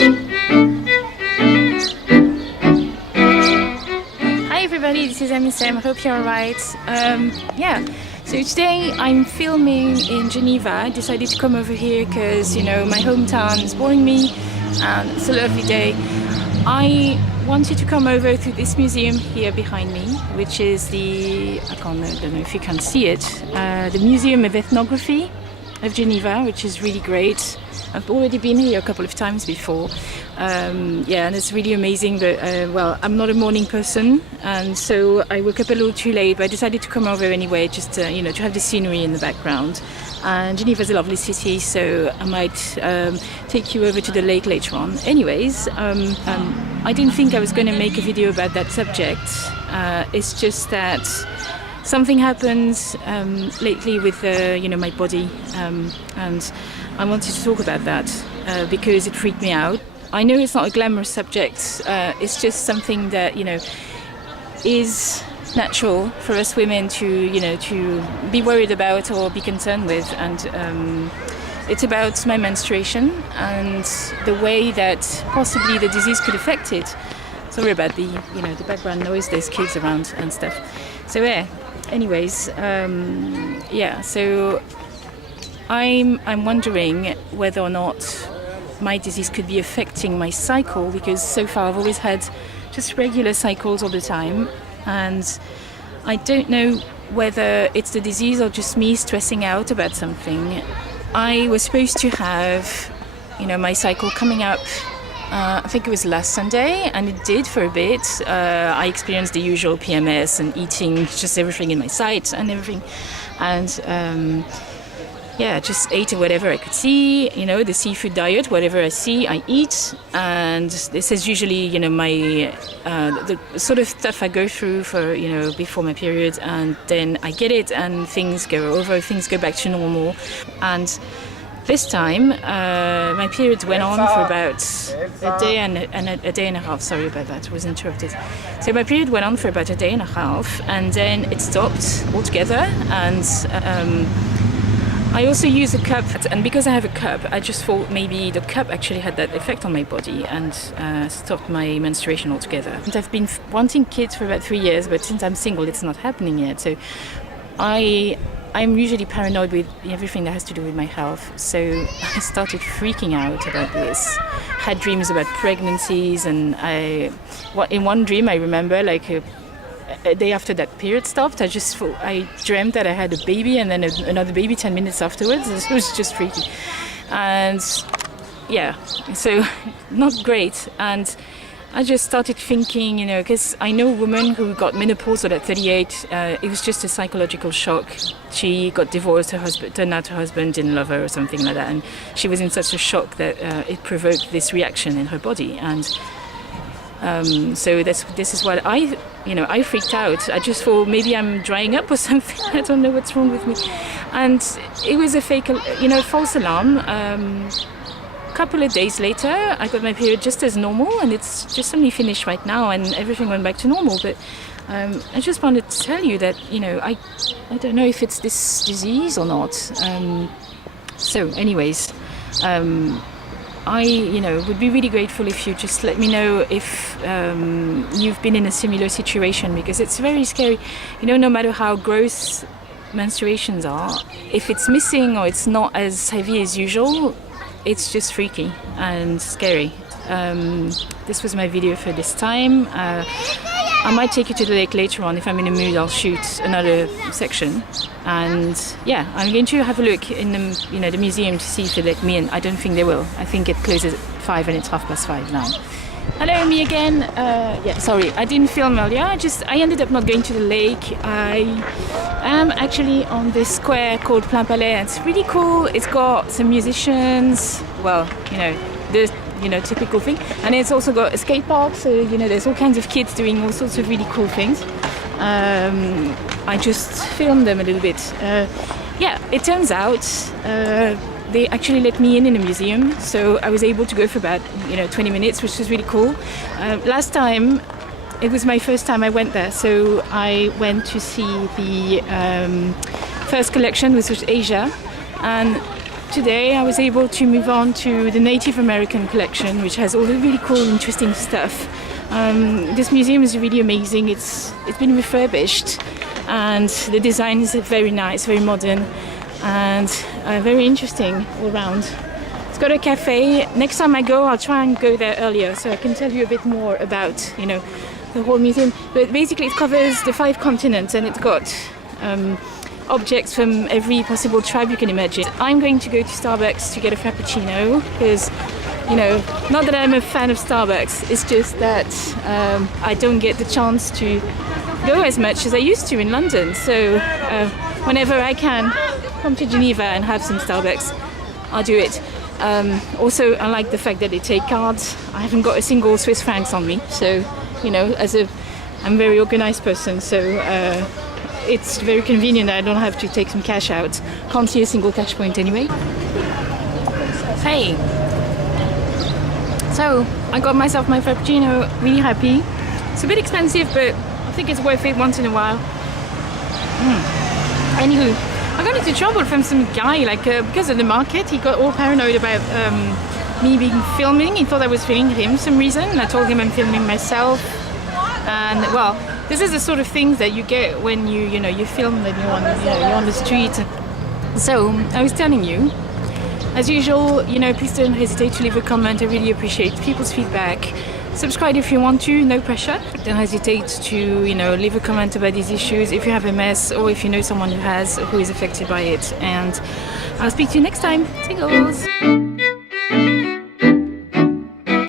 Hi everybody, this is Amy Sam. I hope you're alright. So today I'm filming in Geneva. I decided to come over here because, you know, my hometown is boring me and it's a lovely day. I wanted to come over to this museum here behind me, which is I don't know if you can see it, the Museum of Ethnography of Geneva, which is really great. I've already been here a couple of times before. And it's really amazing, but I'm not a morning person, and so I woke up a little too late, but I decided to come over anyway, just to have the scenery in the background. And Geneva is a lovely city, so I might take you over to the lake later on. Anyways, I didn't think I was going to make a video about that subject. It's just that something happened lately with my body, and I wanted to talk about that because it freaked me out. I know it's not a glamorous subject. It's just something that is natural for us women to be worried about or be concerned with, and it's about my menstruation and the way that possibly the disease could affect it. Sorry about the background noise. There's kids around and stuff. So anyways, so I'm wondering whether or not my disease could be affecting my cycle, because so far I've always had just regular cycles all the time, and I don't know whether it's the disease or just me stressing out about something. I was supposed to have my cycle coming up, I think it was last Sunday, and it did for a bit. I experienced the usual PMS and eating just everything in my sight and everything, and just ate whatever I could see, the seafood diet, whatever I see, I eat. And this is usually, the sort of stuff I go through for, before my period. And then I get it and things go back to normal. And this time, my periods went on for about a day and a half. Sorry about that, I was interrupted. So my period went on for about a day and a half, and then it stopped altogether. And I also use a cup, and because I have a cup, I just thought maybe the cup actually had that effect on my body and stopped my menstruation altogether. And I've been wanting kids for about 3 years, but since I'm single, it's not happening yet. So I'm usually paranoid with everything that has to do with my health. So I started freaking out about this. Had dreams about pregnancies, and in one dream I remember, like a day after that period stopped, I dreamt that I had a baby, and then another baby 10 minutes afterwards. It was just freaky. And so not great. And I just started thinking, because I know a woman who got menopause at 38. It was just a psychological shock. She got divorced, turned out her husband didn't love her or something like that. And she was in such a shock that it provoked this reaction in her body. And so this is what I freaked out. I just thought maybe I'm drying up or something. I don't know what's wrong with me. And it was a fake, false alarm. A couple of days later, I got my period just as normal, and it's just only finished right now, and everything went back to normal. But I just wanted to tell you that, I don't know if it's this disease or not. So anyways, I would be really grateful if you just let me know if you've been in a similar situation, because it's very scary. No matter how gross menstruations are, if it's missing or it's not as heavy as usual, it's just freaky and scary. This was my video for this time. I might take you to the lake later on. If I'm in a mood, I'll shoot another section. And I'm going to have a look in the museum to see if they let me in. I don't think they will. I think it closes at 5 and it's 5:30 now. Hello, me again. Sorry, I didn't film earlier. I ended up not going to the lake. I am actually on this square called Plein Palais. It's really cool. It's got some musicians. Well, the typical thing. And it's also got a skate park. So there's all kinds of kids doing all sorts of really cool things. I just filmed them a little bit. It turns out they actually let me in the museum, so I was able to go for about 20 minutes, which was really cool. Last time, it was my first time I went there, so I went to see the first collection, which was Asia, and Today I was able to move on to the Native American collection, which has all the really cool, interesting stuff. This museum is really amazing. It's been refurbished, and the design is very nice, very modern, and very interesting all around. It's got a cafe. Next time I go, I'll try and go there earlier so I can tell you a bit more about, the whole museum. But basically, it covers the 5 continents, and it's got objects from every possible tribe you can imagine. I'm going to go to Starbucks to get a Frappuccino because, not that I'm a fan of Starbucks, it's just that I don't get the chance to go as much as I used to in London. So whenever I can come to Geneva and have some Starbucks, I'll do it. Also, I like the fact that they take cards. I haven't got a single Swiss francs on me, so I'm a very organized person, so it's very convenient that I don't have to take some cash out. Can't see a single cash point anyway. Hey! So, I got myself my Frappuccino, really happy. It's a bit expensive, but I think it's worth it once in a while. Anywho, I got into trouble from some guy, because of the market. He got all paranoid about me being filming. He thought I was filming him for some reason. I told him I'm filming myself. And well, this is the sort of things that you get when you film that you're on the street. So I was telling you, as usual, please don't hesitate to leave a comment. I really appreciate people's feedback. Subscribe if you want to, no pressure. Don't hesitate to leave a comment about these issues if you have MS or if you know someone who is affected by it. And I'll speak to you next time. Tingles!